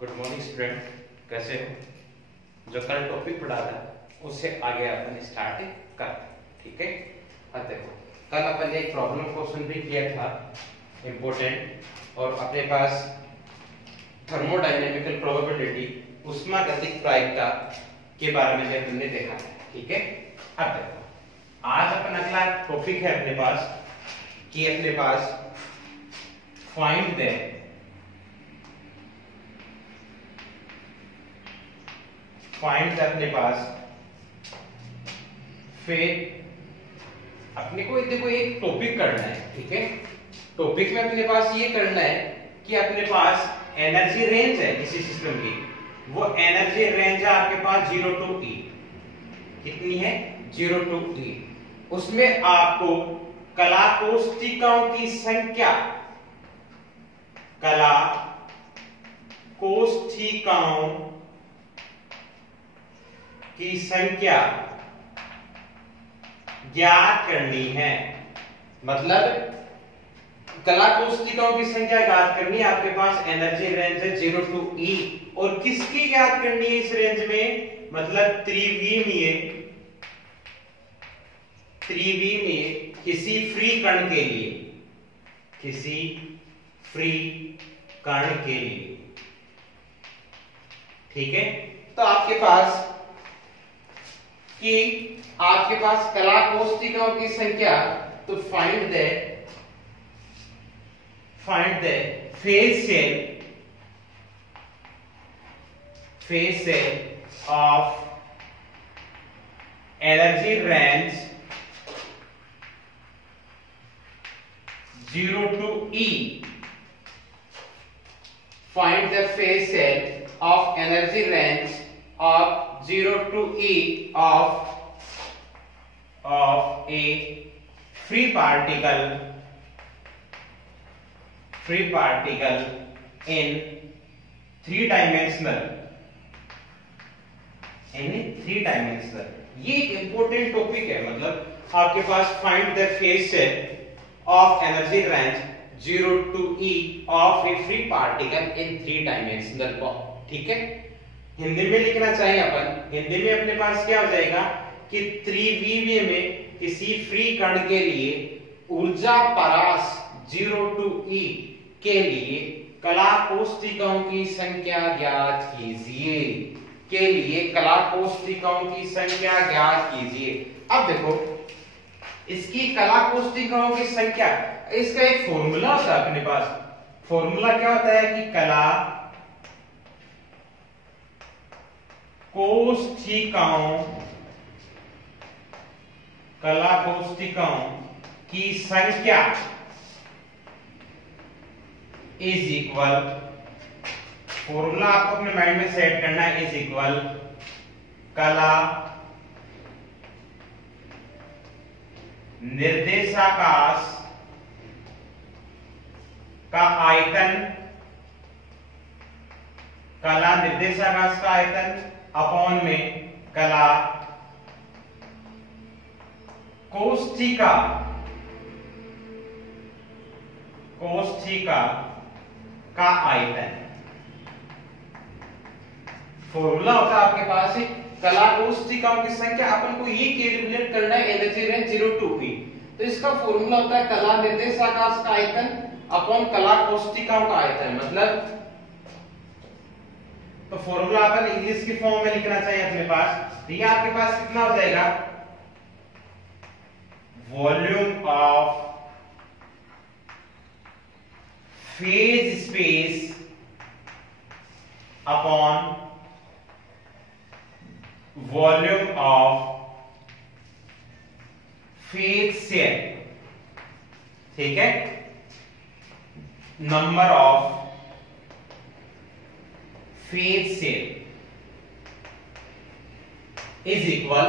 Good morning student, कैसे हो? जो कल टॉपिक पढ़ा था उससे आगे अपन स्टार्ट करते हैं, ठीक है। अब देखो, कल अपन ने एक प्रॉब्लम क्वेश्चन भी किया था इम्पोर्टेंट, और अपने पास थर्मोडायनेमिकल प्रोबेबिलिटी ऊष्मागतिक प्रायिकता के बारे में भी अपन ने देखा है, ठीक है। अब देखो, आज अपन अगला टॉपिक है अपने पास फाइंड द अपने पास फिर अपने को देखो एक टॉपिक करना है, ठीक है। टॉपिक में अपने पास ये करना है कि अपने पास एनर्जी रेंज है किसी सिस्टम की, वो एनर्जी रेंज है आपके पास 0 to E। कितनी है? 0 to E। उसमें आपको कला कोष्ठिकाओं की संख्या, कला कोष्ठिकाओं की संख्या ज्ञात करनी है। मतलब कला कोष्ठिकाओं की संख्या ज्ञात करनी है। आपके पास एनर्जी रेंज है 0 to E, और किसकी ज्ञात करनी है इस रेंज में? मतलब त्रिविमीय किसी फ्री कण के लिए, किसी फ्री कण के लिए, ठीक है। तो आपके पास कला कोष्ठिकाओं की संख्या, तो find the phase cell of energy range 0 to E। Find the phase cell of energy range of 0 to E of a free particle in three dimensional। ये इंपोर्टेंट टॉपिक है। मतलब आपके पास find the phase cell of energy range 0 to E of a free particle in three dimensional form, ठीक है। हिंदी में लिखना चाहिए अपन, हिंदी में अपने पास क्या हो जाएगा कि त्रिविमीय में किसी फ्री कण के लिए ऊर्जा परास 0 to E के लिए कला कोष्ठिकाओं की संख्या ज्ञात कीजिए, के लिए कला कोष्ठिकाओं की संख्या ज्ञात कीजिए। अब देखो, इसकी कला कोष्ठिकाओं की संख्या, इसका एक फॉर्मूला होता है अपने पास। फॉर्मूला क्या होता है कि कला कोष्ठिकाओं की संख्या इज इक्वल, फॉर्मूला आपको अपने माइंड में सेट करना है, इज इक्वल कला निर्देशाकाश का आयतन, कला निर्देशाकाश का आयतन अपॉन में कला कोष्ठिका का आयतन। फॉर्मूला होता है आपके पास कला कोष्ठिकाओं की संख्या, अपन को ये कैलकुलेट करना है एनर्जी रेंज 0 to E। तो इसका फॉर्मूला होता है कला निर्देशाकाश का आयतन अपॉन कला कोष्ठिकाओं का आयतन। मतलब तो फॉर्मूला अपन इंग्लिश की फॉर्म में लिखना चाहिए अपने पास। तो ये आपके पास कितना हो जाएगा? Volume of phase space upon volume of phase cell, ठीक है। Number of phase cell is equal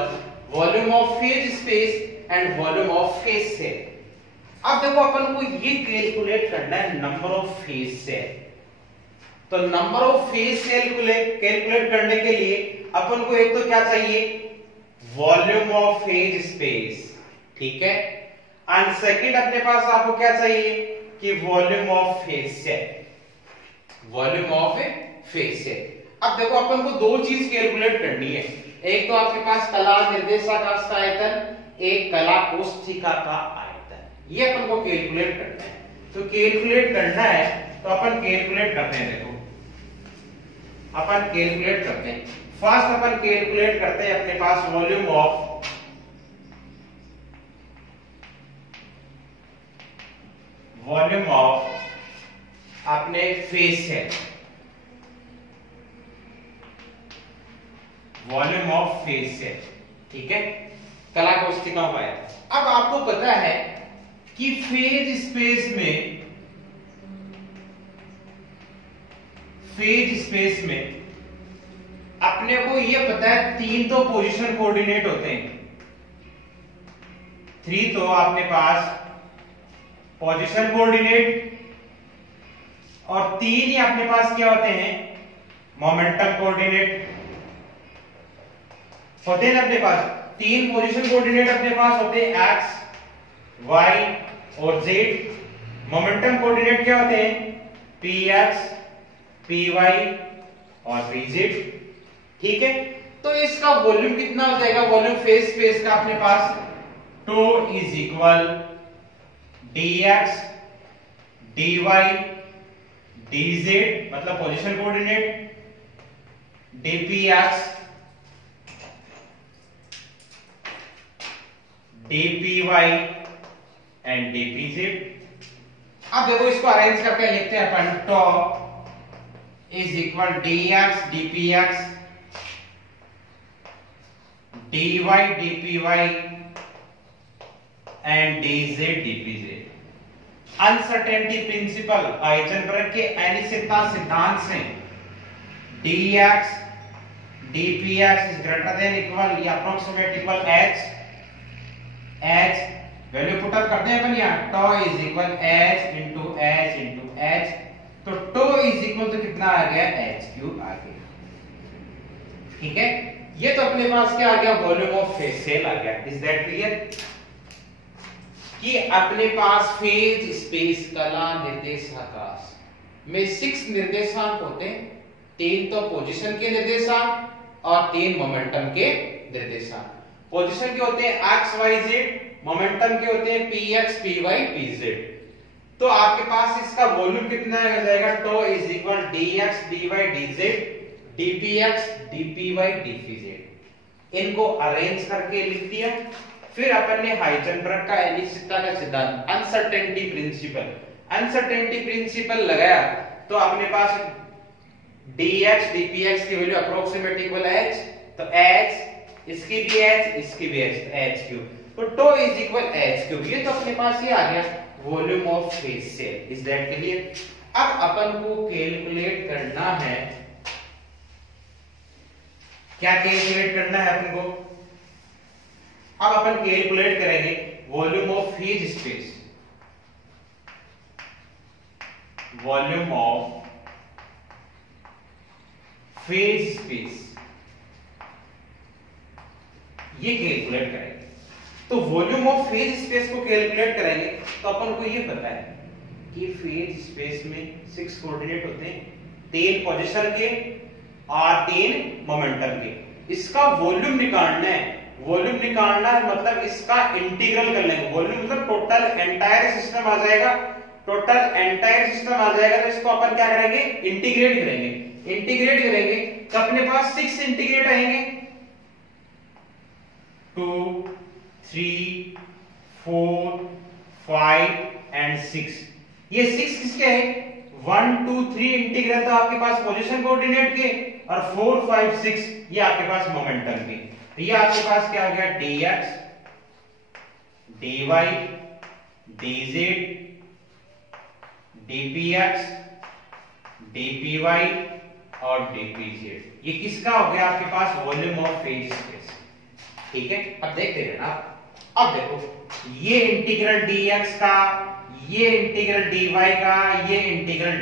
volume of phase space and volume of phase cell. अब देखो, अपन को ये कैलकुलेट करना है नंबर ऑफ फेज सेल। तो नंबर ऑफ फेज सेल को कैलकुलेट करने के लिए अपन को एक तो क्या चाहिए? वॉल्यूम ऑफ फेज स्पेस, ठीक है। एंड सेकंड अपने पास आपको क्या चाहिए कि volume of phase cell, volume of phase से। अब देखो अपन को दो चीज कैलकुलेट करनी है, एक तो आपके पास कला निर्देशांक का आयतन, एक कला कोष्ठिका का आयतन, ये अपन को कैलकुलेट करना है। तो कैलकुलेट करना है तो अपन कैलकुलेट करते हैं, देखो अपन कैलकुलेट करते हैं। फर्स्ट अपन कैलकुलेट करते हैं अपने पास वॉल्यूम ऑफ अपने फेज से, वॉल्यूम ऑफ फेज से, ठीक है, कला कोष्ठिकाओं का है। अब आपको पता है कि फेज स्पेस में अपने को ये पता है तीन तो पोजीशन कोऑर्डिनेट होते हैं, थ्री तो अपने पास पोजीशन कोऑर्डिनेट, और तीन ही अपने पास क्या होते हैं, मोमेंटम कोऑर्डिनेट होते हैं। अपने पास तीन पोजीशन कोऑर्डिनेट अपने पास होते हैं, एक्स, वाई और जेड। मोमेंटम कोऑर्डिनेट क्या होते हैं, पी एक्स, पी वाई और पी जेड, ठीक है। तो इसका वॉल्यूम कितना हो जाएगा, वॉल्यूम फेज स्पेस का अपने पास tau is equal d x d y d z, मतलब position coordinate, d p x d p y and d p z. अब देखो इसको अरेंज करके लिखते हैं अपन, tau is equal d x d p x dy dpy and dz dpz। Uncertainty principle Heisenberg के अनिश्चितता सिद्धांत से dx dpx is greater than equal या approximate equal h value put up करते हैं अपन, यहां टॉ is equal h into h, तो टॉ is equal तो कितना आ गया, h क्यूब आ गया, ठीक है। ये तो अपने पास क्या आ गया, वॉल्यूम ऑफ फेज सेल आ गया। इज दैट क्लियर कि अपने पास फेज स्पेस कला निर्देशांक में 6 निर्देशांक होते हैं, 3 तो पोजीशन के निर्देशांक और 3 मोमेंटम के निर्देशांक। पोजीशन के होते हैं एक्स वाई जेड, मोमेंटम के होते हैं p x p y p z. तो आपके पास इसका वॉल्यूम कितना हो जाएगा, tau is equal d x d y d z dpx dpy dpz। इनको अरेंज करके लिख दिया। फिर अपन ने हाइजेनबर्ग का अनिश्चितता का सिद्धांत, अनसर्टेनिटी प्रिंसिपल लगाया, तो अपने पास dx dpx की वैल्यू अप्रोक्सीमेट इक्वल h, तो h इसकी भी h इसकी भी h, तो h क्यूब, तो tau is equal h cube. ये तो अपने पास ये आ गया volume of phase cell. Is that clear. अब अपन को कैलकुलेट करना है, क्या कैलकुलेट करना है अपन को, अब अपन कैलकुलेट करेंगे volume of phase space, volume of phase space, ये कैलकुलेट करेंगे। तो वॉल्यूम ऑफ फेज स्पेस को कैलकुलेट करेंगे तो अपन को ये पता है कि फेज स्पेस में 6 कोऑर्डिनेट होते हैं, 3 पोजीशन के और 3 मोमेंटम के। इसका वॉल्यूम निकालना है, वॉल्यूम निकालना है मतलब इसका इंटीग्रल कर लेंगे। वॉल्यूम मतलब टोटल एंटायर सिस्टम आ जाएगा, टोटल एंटायर सिस्टम आ जाएगा, तो इसको अपन क्या करेंगे, इंटीग्रेट करेंगे। इंटीग्रेट करेंगे तो अपने पास 6 इंटीग्रेट आएंगे, 2 3 4 5 एंड 6। ये 6 किसके है, 1 2 3 इंटीग्रल तो आपके पास पोजीशन कोऑर्डिनेट के, और 4 5 6 ये आपके पास मोमेंटम के। तो ये आपके पास क्या हो गया, dx dy dz dpx dpy और dpz। ये किसका हो गया आपके पास, वॉल्यूम ऑफ फेज स्पेस। ठीक है, अब देखते हैं ना। अब देखो ये इंटीग्रल dx का, ये इंटीग्रल dy का, ये इंटीग्रल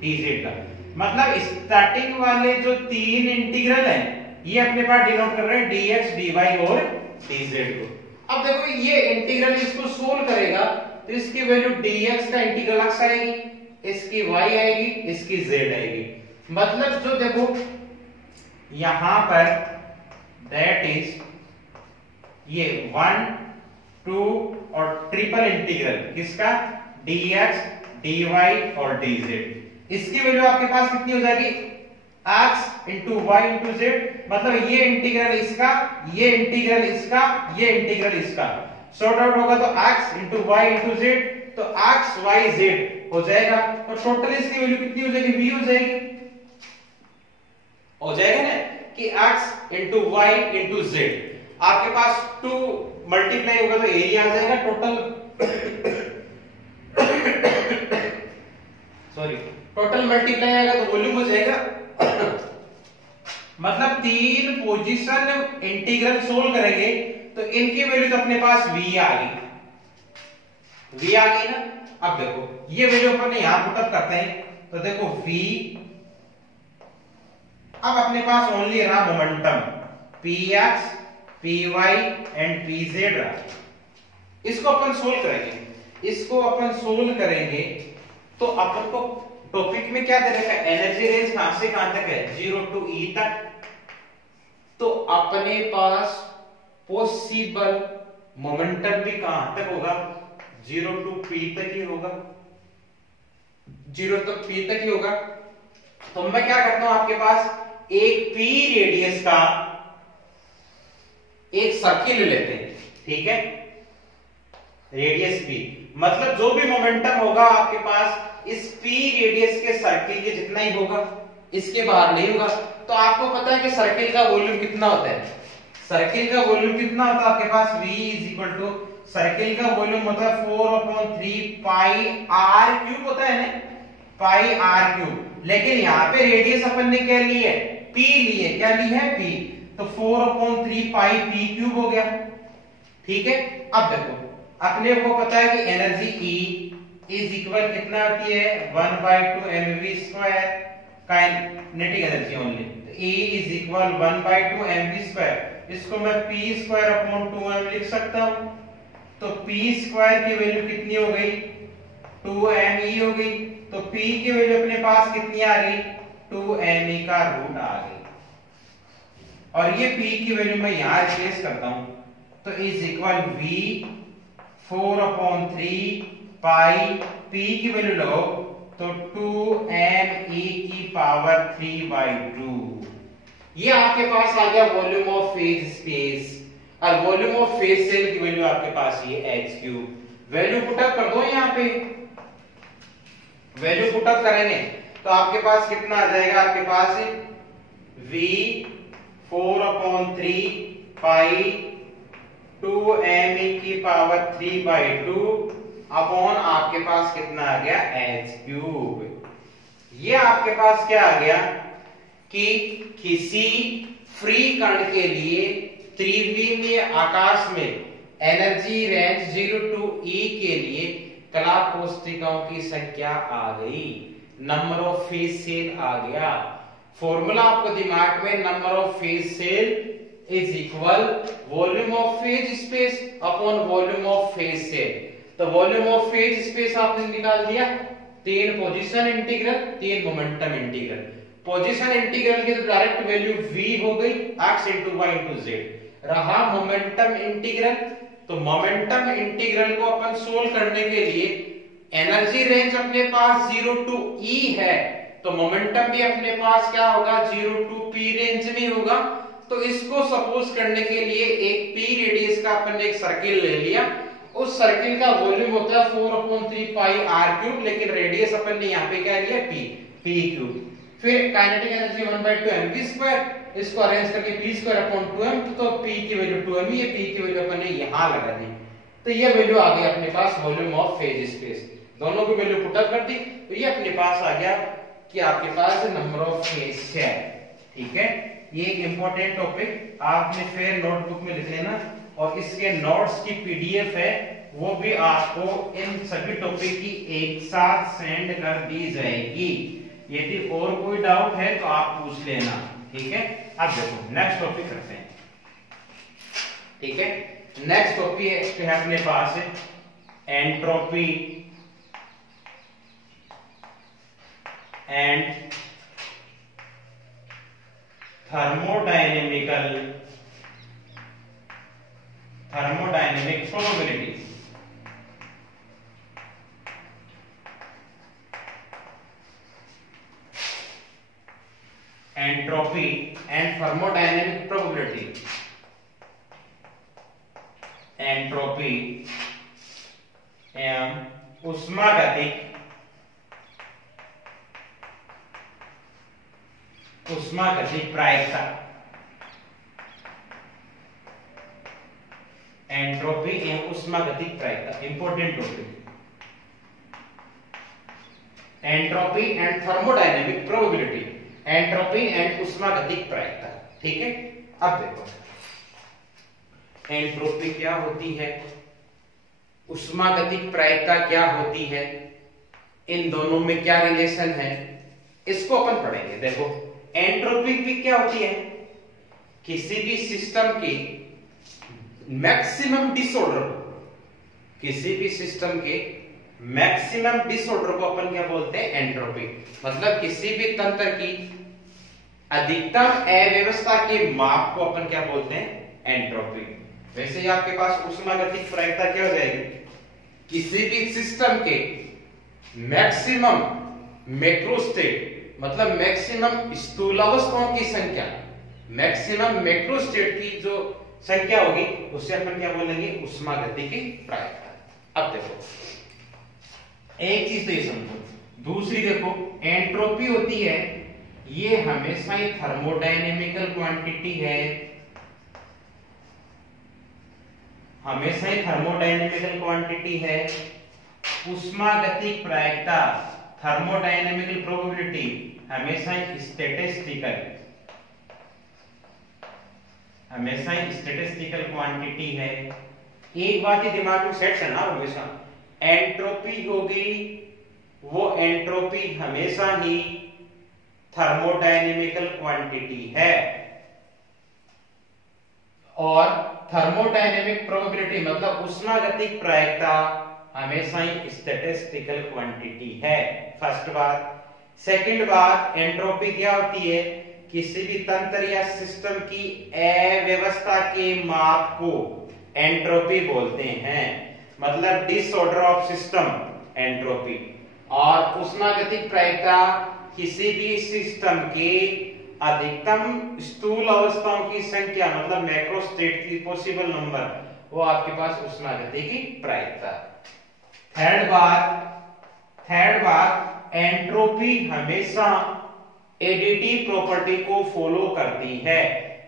dz का, मतलब स्टार्टिंग वाले जो 3 इंटीग्रल हैं ये अपने पास डिनोट कर रहे हैं dx dy और dz को। अब देखो ये इंटीग्रल इसको सोल्व करेगा तो इसकी वैल्यू dx का इंटीग्रल x आएगी, इसकी y आएगी, इसकी z आएगी। मतलब जो देखो यहां पर दैट इज ये 1 2 और ट्रिपल इंटीग्रल किसका dx dy और dz, इसकी वैल्यू आपके पास कितनी हो जाएगी x into y into z, मतलब ये इंटीग्रल इसका, ये इंटीग्रल इसका, ये इंटीग्रल इसका सॉर्ट आउट होगा तो x into y into z, तो x y z हो जाएगा और टोटल इसकी वैल्यू कितनी हो जाएगी v हो जाएगा ना कि x into y into z, आपके पास 2 मल्टीप्लाई होगा तो एरिया आ जाएगा टोटल सॉरी टोटल मल्टीप्लाई आएगा तो वॉल्यूम हो जाएगा मतलब 3 पोजीशन इंटीग्रल सोल्व करेंगे तो इनकी वैल्यू तो अपने पास v आ गई ना। अब देखो ये वैल्यू अपन यहां पुटअप करते हैं तो देखो v, अब अपने पास ओनली रहा momentum px py and pz रहा, इसको अपन सोल्व करेंगे, तो अपन को टॉपिक में क्या दे रखा है एनर्जी रेंज कहां से कहां तक है 0 टू E तक, तो अपने पास पॉसिबल मोमेंटम भी कहां तक होगा 0 टू P तक ही होगा, 0 तक P तक ही होगा। तो मैं क्या करता हूं आपके पास एक P रेडियस का एक सर्किल लेते हैं, ठीक है रेडियस P, मतलब जो भी मोमेंटम होगा आपके पास इस P रेडियस के सर्किल के जितना ही होगा, इसके बाहर नहीं होगा। तो आपको पता है कि सर्किल का वॉल्यूम कितना होता है, सर्किल का वॉल्यूम कितना होता है आपके पास V is equal to circle का वॉल्यूम होता है 4/3 पाई r क्यूब होता है ना, पाई r क्यूब, लेकिन यहाँ पे रेडियस अपन ने क्या ली है P ली है, क्या ली है P, तो 4/3 पाई P क्यूब हो गया, ठीक है। अब देखो अपने को पता है कि एनर्जी E इज इक्वल कितना होती है 1/2 mv² काइनेटिक एनर्जी ओनली, तो E इज इक्वल 1/2 mv², इसको मैं p²/2m लिख सकता हूं, तो p² की वैल्यू कितनी हो गई 2me हो गई, तो p की वैल्यू अपने पास कितनी आ गई 2me का रूट आ गई, और ये p की वैल्यू मैं यहां रिप्लेस करता हूं, तो is equal v 4/3 pi p की वैल्यू लगाओ तो 2me की पावर 3/2, ये आपके पास आ गया वॉल्यूम ऑफ फेज स्पेस, और वॉल्यूम ऑफ फेज सेल की वैल्यू आपके पास ये h3, वैल्यू पुटअप कर दो, यहाँ पे वैल्यू पुटअप करेंगे तो आपके पास कितना आ जाएगा, आपके पास v 4/3 पाई 2me की पावर 3/2 अपॉन आपके पास कितना आ गया h3, ये आपके पास क्या आ गया कि किसी फ्री कण के लिए त्रिविमीय आकाश में एनर्जी रेंज 0 टू E के लिए कला कोष्ठिकाओं की संख्या आ गई, नंबर ऑफ फेज सेल आ गया, फॉर्मूला आपको दिमाग में number of phase cell is equal volume of phase space upon volume of phase cell, तो वॉल्यूम ऑफ फेज स्पेस आपने निकाल दिया 3 position integral 3 momentum integral, position integral की डायरेक्ट वैल्यू v हो गई x into y into z, रहा momentum integral, तो momentum integral को अपन सोल्व करने के लिए एनर्जी रेंज अपने पास 0 टू E है, तो मोमेंटम भी अपने पास क्या होगा 0 टू P रेंज में होगा, तो इसको सपोज करने के लिए एक P रेडियस का अपन ने एक सर्किल ले लिया, उस सर्किल का वॉल्यूम होता है 4/3 पाई r क्यूब, लेकिन रेडियस अपन ने यहाँ पे क्या लिया p क्यूब, फिर काइनेटिक एनर्जी 1/2 mv², इसको अरेंज करके p²/2m, तो p की वैल्यू 2m, ये p की वैल्यू अपन ने यहां लगा दी, तो ये वैल्यू आ गई अपने पास वॉल्यूम ऑफ फेज स्पेस, दोनों की वैल्यू पुटअप कर दी, तो ये अपने पास आ गया कि आपके पास नंबर ऑफ फेज है, ठीक है। ये एक इंपॉर्टेंट टॉपिक आपने फिर नोटबुक में लिख लेना, और इसके नोट्स की पीडीएफ है वो भी आपको इन सभी टॉपिक की एक साथ सेंड कर दी जाएगी, यदि और कोई डाउट है तो आप पूछ लेना, ठीक है। अब देखो नेक्स्ट टॉपिक करते हैं, ठीक है। नेक्स्ट टॉपिक है अपने पास entropy and thermodynamic probability. Entropy and thermodynamic probability. Entropy एवं ऊष्मागतिक प्रायिकता। एंट्रोपी एवं ऊष्मागतिक प्रायिकता important topic. Entropy and thermodynamic probability, entropy and ऊष्मागतिक प्रायिकता। ठीक है, अब देखो एंट्रोपी क्या होती है, ऊष्मागतिक प्रायिकता क्या होती है, इन दोनों में क्या रिलेशन है, इसको अपन पढ़ेंगे। देखो एंट्रोपी भी क्या होती है, किसी भी सिस्टम की मैक्सिमम डिसऑर्डर को, किसी भी सिस्टम के मैक्सिमम डिसऑर्डर को अपन क्या बोलते हैं, एंट्रोपी। मतलब किसी भी तंत्र की अधिकतम अव्यवस्था के माप को अपन क्या बोलते हैं, एंट्रोपी। वैसे ही आपके पास ऊष्मागतिक प्रायिकता क्या हो जाएगी, किसी भी सिस्टम के मैक्सिमम मैक्रोस्टेट, मतलब मैक्सिमम स्थूलावस्थाओं की संख्या, मैक्सिमम मैक्रोस्टेट की जो संख्या होगी उससे अपन क्या बोलेंगे, ऊष्मागतिकी प्रायिकता। अब देखो एक चीज तो ये समझो, दूसरी देखो एंट्रोपी होती है ये हमेशा ही थर्मोडायनेमिकल क्वांटिटी है, हमेशा ही थर्मोडायनेमिकल क्वांटिटी है। ऊष्मागतिक प्रायिकता थर्मोडायनेमिकल प्रोबेबिलिटी हमेशा ही स्टैटिस्टिकल, हमेशा ही स्टैटिस्टिकल क्वांटिटी है। एक बात ही दिमाग में सेट करना हमेशा, एंट्रोपी होगी वो एंट्रोपी हमेशा ही थर्मोडायनेमिकल क्वांटिटी है, और थर्मोडायनेमिक प्रोबेबिलिटी मतलब ऊष्मागतिक प्रायिकता हमेशा ही स्टैटिस्टिकल क्वांटिटी है। फर्स्ट बात। सेकंड बात, एंट्रोपी क्या होती है, किसी भी तंत्र या सिस्टम की अव्यवस्था के माप को एंट्रोपी बोलते हैं, मतलब डिसऑर्डर ऑफ सिस्टम एंट्रोपी। और ऊष्मागतिक प्रायिकता किसी भी सिस्टम के अधिकतम स्थूल अवस्थाओं की संख्या, मतलब मैक्रोस्टेट की पॉसिबल नंबर, वो आपके पास ऊष्मागतिकी प्रायिकता। थर्ड बात, एंट्रोपी हमेशा एडिटिव प्रॉपर्टी को फॉलो करती है।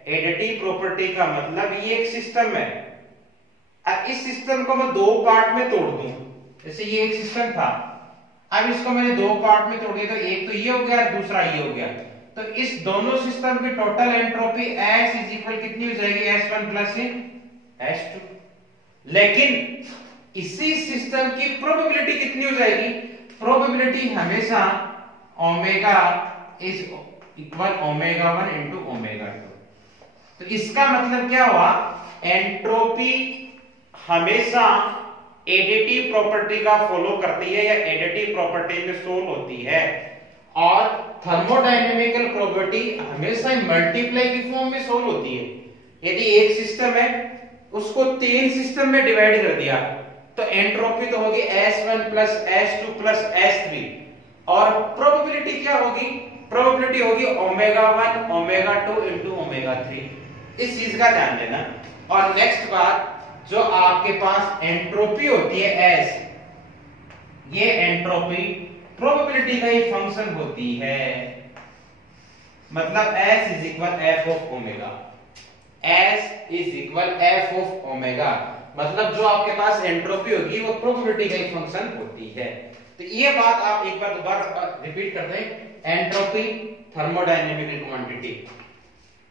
एडिटिव प्रॉपर्टी का मतलब ये एक सिस्टम है, अब इस सिस्टम को मैं दो पार्ट में तोड़ दूं, जैसे ये एक सिस्टम था, अब इसको मैंने दो पार्ट में तोड़ दिया, तो एक तो ये हो गया और दूसरा ये हो गया, तो इस दोनों सिस्टम की total entropy S is equal कितनी हो जाएगी, S1 प्लस S2। लेकिन इसी सिस्टम की प्रोबेबिलिटी कितनी हो जाएगी, प्रोबेबिलिटी हमेशा omega is equal omega 1 into omega 2। तो इसका मतलब क्या हुआ, एंट्रोपी हमेशा एडिटिव प्रॉपर्टी का फॉलो करती है या एडिटिव प्रॉपर्टी में सोल्व होती है, और थर्मोडायनेमिकल प्रॉपर्टी हमेशा मल्टीप्लाई की फॉर्म में सोल्व होती है। यदि एक सिस्टम है उसको तीन सिस्टम में डिवाइड कर दिया तो एंट्रोपी तो होगी S1 plus S2 plus S3, और प्रोबेबिलिटी क्या होगी, प्रोबेबिलिटी होगी ओमेगा 1 ओमेगा 2 इंटू ओमेगा 3। इस चीज का ध्यान देना। और नेक्स्ट बात, जो आपके पास एंट्रोपी होती है S, ये एंट्रोपी प्रोबेबिलिटी का ही फंक्शन होती है, मतलब S is equal F of omega, S is equal F of omega, मतलब जो आपके पास एंट्रोपी होगी वो प्रोबेबिलिटी का ही फंक्शन होती है। तो ये बात आप एक बार दोबारा रिपीट कर दें, entropy thermodynamical quantity,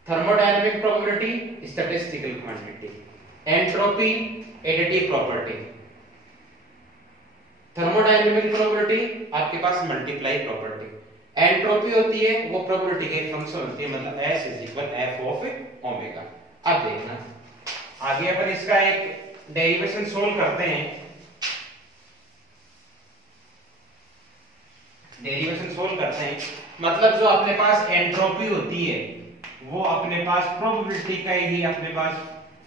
thermodynamic probability statistical quantity, entropy additive property, thermodynamic probability आपके पास मल्टीप्लाई प्रॉपर्टी, एंट्रोपी होती है वो प्रोबेबिलिटी का फंक्शन होती है, मतलब S is equal F of omega. अब देखना आगे अपन इसका एक डेरिवेशन सोल्व करते हैं। डेरिवेशन सोल्व करते हैं मतलब जो अपने पास एंट्रोपी होती है वो अपने पास प्रोबेबिलिटी का ही अपने पास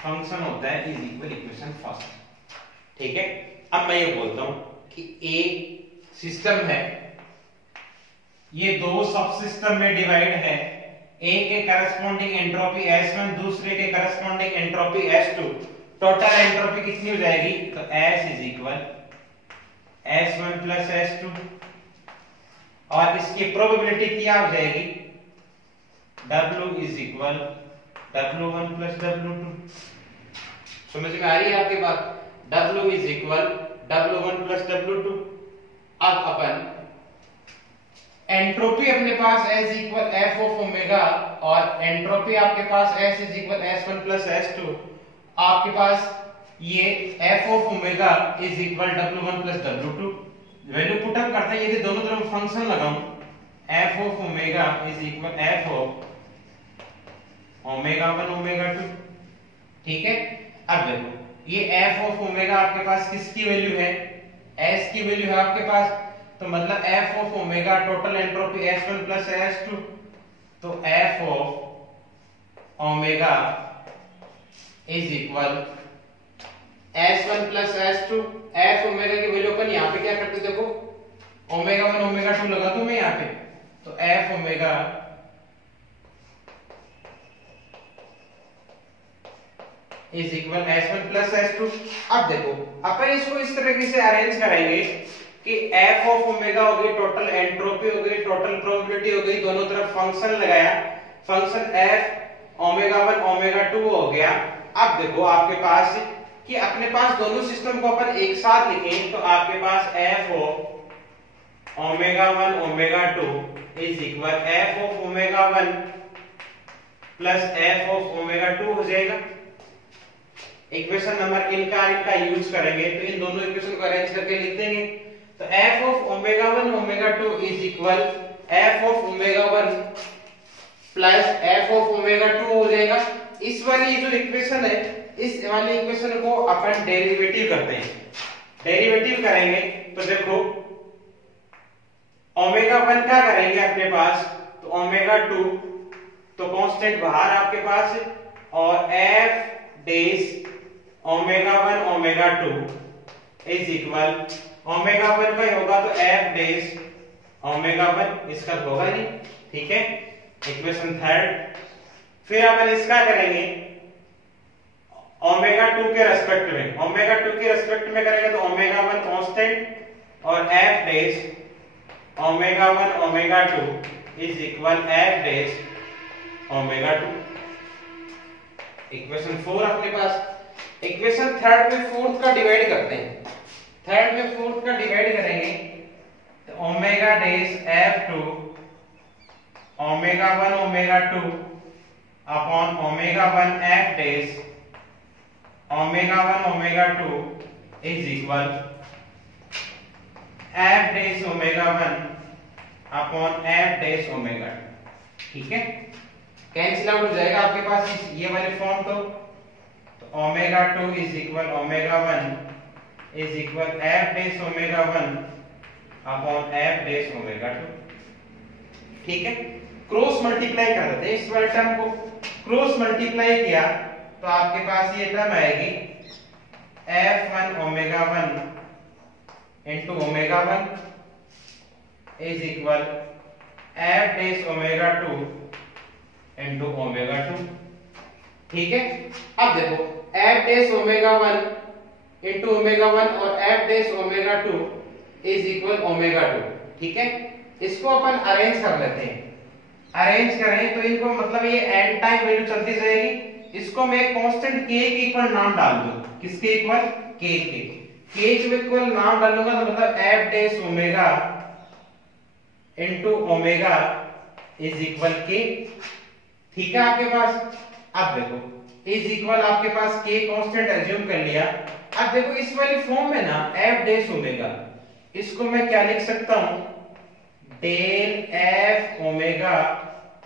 फंक्शन होता है, इज इक्वल इक्वेशन फर्स्ट। ठीक है, अब मैं ये बोलता हूं कि ए सिस्टम है, ये दो सब सिस्टम में डिवाइड है, ए के करस्पॉन्डिंग एंट्रोपी S1, दूसरे के corresponding entropy S2, total entropy कितनी हो जाएगी? तो S is equal S1 plus S2, और इसकी प्रोबेबिलिटी क्या हो जाएगी? W is equal W1 plus W2। समझ में आ रही है आपके बात? W is equal W1 plus W2। अब अपन एंट्रोपी अपने पास S equal F of omega, और एंट्रोपी आपके पास S is equal S1 plus S2। आपके पास ये F of omega is equal W1 plus W2। Value put up करते हैं, यदि दोनों तरफ फंक्शन लगाऊं, F of omega is equal F of omega 1 omega 2। ठीक है, अब देखो ये F ऑफ ओमेगा आपके पास किसकी वैल्यू है? S की वैल्यू है आपके पास, तो मतलब F of omega total entropy S1 plus S2, तो F of omega is equal S1 plus S2। F omega की वैल्यू अपन यहाँ पे क्या करते, देखो ओमेगा 1 ओमेगा 2 लगा दूं मैं यहाँ पे, तो F omega is equal S1 plus S2। अब देखो अपन इसको इस तरीके से अरेंज करेंगे कि F ऑफ ओमेगा हो गई, टोटल एंट्रोपी हो गई, टोटल प्रोबेबिलिटी हो गई, दोनों तरफ फंक्शन लगाया, फंक्शन F ओमेगा 1 ओमेगा 2 हो गया। अब देखो आपके पास कि अपने पास दोनों सिस्टम को अपन एक साथ लिखें, तो आपके पास F of omega 1 omega 2 is equal F of omega 1 plus F of omega 2 हो जाएगा। इक्वेशन नंबर इनका यूज करेंगे, तो इन दोनों इक्वेशन को अरेंज करके लिख देंगे। तो F of omega 1 omega 2 is equal F of omega 1 plus F of omega 2 हो जाएगा। इस वाली जो इक्वेशन है, इस वाली इक्वेशन को अपन डेरिवेटिव करते हैं। डेरिवेटिव करेंगे तो देखो ओमेगा 1 क्या करेंगे अपने पास, तो ओमेगा 2 तो कांस्टेंट बाहर आपके पास, और F dash omega 1 omega 2 is equal omega 1 का होगा तो F डेज ओमेगा 1, इसका होगा नहीं। ठीक है, इक्वेशन थर्ड। फिर अपन इसका करेंगे ओमेगा 2 के रेस्पेक्ट में, ओमेगा 2 के रेस्पेक्ट में करेंगे तो ओमेगा 1 कांस्टेंट और F dash omega 1 omega 2 is equal F dash omega 2। Equation 4 अपने पास। इक्वेशन थर्ड में फोर्थ का डिवाइड करते हैं, थर्ड में फोर्थ का डिवाइड करेंगे तो omega days F2 omega 1 omega 2 upon omega 1 F dash omega 1 omega 2 is equal F dash omega 1 upon F dash omega 2। ठीक है, कैंसिल आउट हो जाएगा आपके पास ये वाले फॉर्म। तो omega 2 is equal omega 1 is equal F dash omega 1 upon F dash omega 2। ठीक है, क्रॉस मल्टीप्लाई कर देते हैं इस वाले टर्म को। क्रॉस मल्टीप्लाई किया तो आपके पास ये टर्म आएगी F1 omega 1 into omega 1 is equal F dash omega 2 into omega 2। ठीक है, अब देखो F dash omega 1 into omega 1 और F dash omega 2 is equal omega 2। ठीक है, इसको अपन अरेंज कर लेते हैं। अरेंज करें तो इनको मतलब ये एन टाइम वैल्यू चलती जाएगी। इसको मैं एक कांस्टेंट k के इक्वल नाम डाल दूं, किसके इक्वल? k के। k के इक्वल नाम डालूंगा तो मतलब F dash omega into omega is equal k। ठीक है आपके पास। अब देखो इज इक्वल आपके पास k कांस्टेंट एज्यूम कर लिया। अब देखो इस वाली फॉर्म में ना F डेज ओमेगा, इसको मैं क्या लिख सकता हूं? Del F omega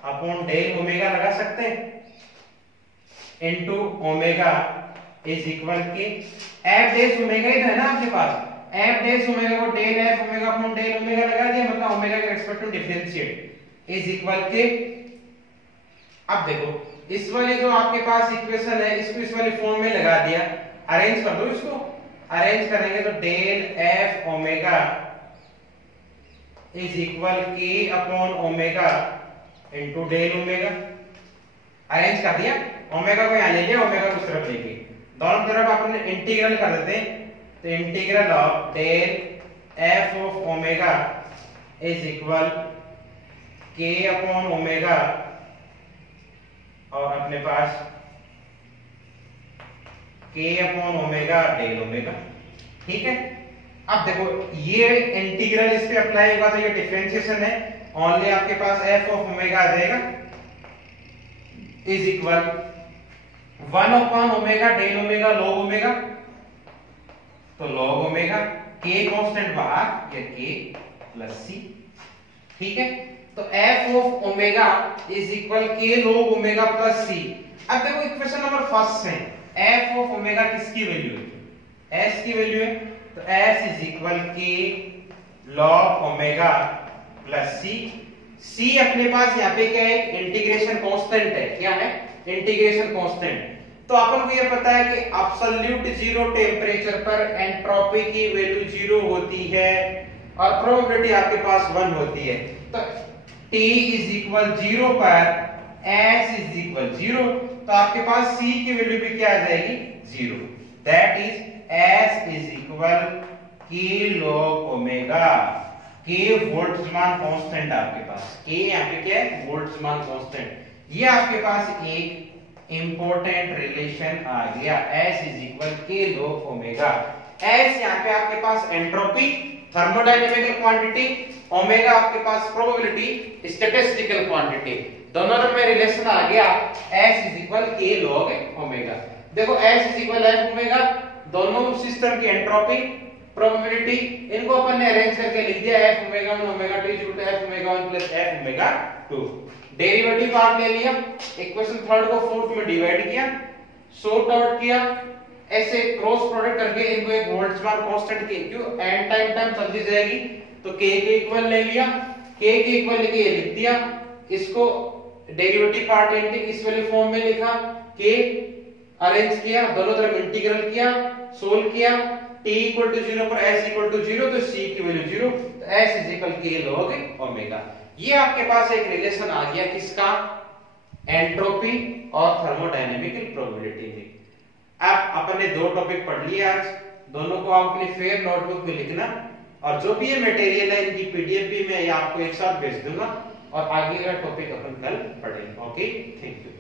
upon del omega लगा सकते हैं into omega is equal K F dash omega ही तो है ना आपके पास। F डेज ओमेगा को del F omega upon del omega लगा दिया, मतलब ओमेगा के रिस्पेक्ट में डिफरेंशिएट इज इक्वल के अब देखो इस वाली जो आपके पास इक्वेशन है इसको इस वाली फॉर्म में लगा दिया, अरेंज कर दो इसको। अरेंज करेंगे तो del f omega is equal के upon omega into del omega. Arrange कर दिया, ओमेगा को यहां ले लिया, ओमेगा को उस तरफ लेके दोनों तरफ अपन इंटीग्रल कर देते हैं। तो integral of del F of omega is equal के अपॉन ओमेगा और अपने पास के अपॉन ओमेगा डेल ओमेगा। ठीक है, अब देखो ये इंटीग्रल इस पे अप्लाई होगा तो ये डिफरेंशिएशन है, ओनली आपके पास एफ ऑफ ओमेगा आ जाएगा is equal 1 upon omega del omega log omega, तो लॉग ओमेगा के कांस्टेंट बाहर, ये के प्लस सी। ठीक है, तो F of omega is equal K log omega plus C. अब देखो इक्वेशन नंबर फर्स्ट से एफ ऑफ ओमेगा किसकी वैल्यू है, एस की वैल्यू है, तो S is equal K log omega plus C. C अपने पास यहाँ पे क्या है, इंटीग्रेशन कांस्टेंट है। क्या है, इंटीग्रेशन कांस्टेंट। तो अपन को ये पता है कि एब्सोल्यूट जीरो टेम्परेचर पर एंट्रोपी की वैल्यू जीरो होती है और प्रोबेबिलिटी आपके पास 1 होती है। तो T इज इक्वल 0 पर S इज इक्वल 0, तो आपके पास C की वैल्यू भी क्या आ जाएगी, 0। That is S is equal K log omega. K Boltzmann constant आपके पास, K यहाँ पे क्या है, बोल्ट्जमान कांस्टेंट। ये आपके पास एक इंपॉर्टेंट रिलेशन आ गया, S is equal K log omega. S यहाँ पे आपके पास एंट्रोपी थर्मोडायनेमिकल क्वांटिटी, ओमेगा आपके पास प्रोबेबिलिटी स्टैटिस्टिकल क्वांटिटी, दोनों में रिलेशन आ गया S is equal K log omega. देखो S is equal F omega, दोनों सिस्टम की एंट्रोपी प्रोबेबिलिटी, इनको अपन ने अरेंज करके लिख दिया F omega 1 omega 2 equal to F omega 1 plus F omega 2। Derivative part ले लिया, इक्वेशन थर्ड को फोर्थ में डिवाइड किया, सॉर्ट आउट किया, ऐसे क्रॉस प्रोडक्ट करके इनको एक बोल्ट्जमान कांस्टेंट के क्यों एन टाइम चलती जाएगी, तो k के इक्वल ले लिया, k के इक्वल लेके ये लिख दिया, इसको डेरिवेटिव पार्ट इस वाले फॉर्म में लिखा, k अरेंज किया, दोनों तरफ इंटीग्रल किया, सोल्व किया, t इक्वल टू 0 पर s इक्वल टू 0, तो c की वैल्यू 0, तो s is equal k log omega. ये आपके पास एक रिलेशन आ गया किसका, एंट्रोपी और थर्मोडायनेमिकल प्रोबेबिलिटी में। अब अपन ने 2 टॉपिक पढ़ लिए आज, दोनों को आप अपनी फेयर नोटबुक में लिखना, और जो भी ये मटेरियल है इनकी पीडीएफ भी मैं आपको एक साथ भेज दूंगा, और आगे का टॉपिक अपन कल पढ़ेंगे। Okay, thank you.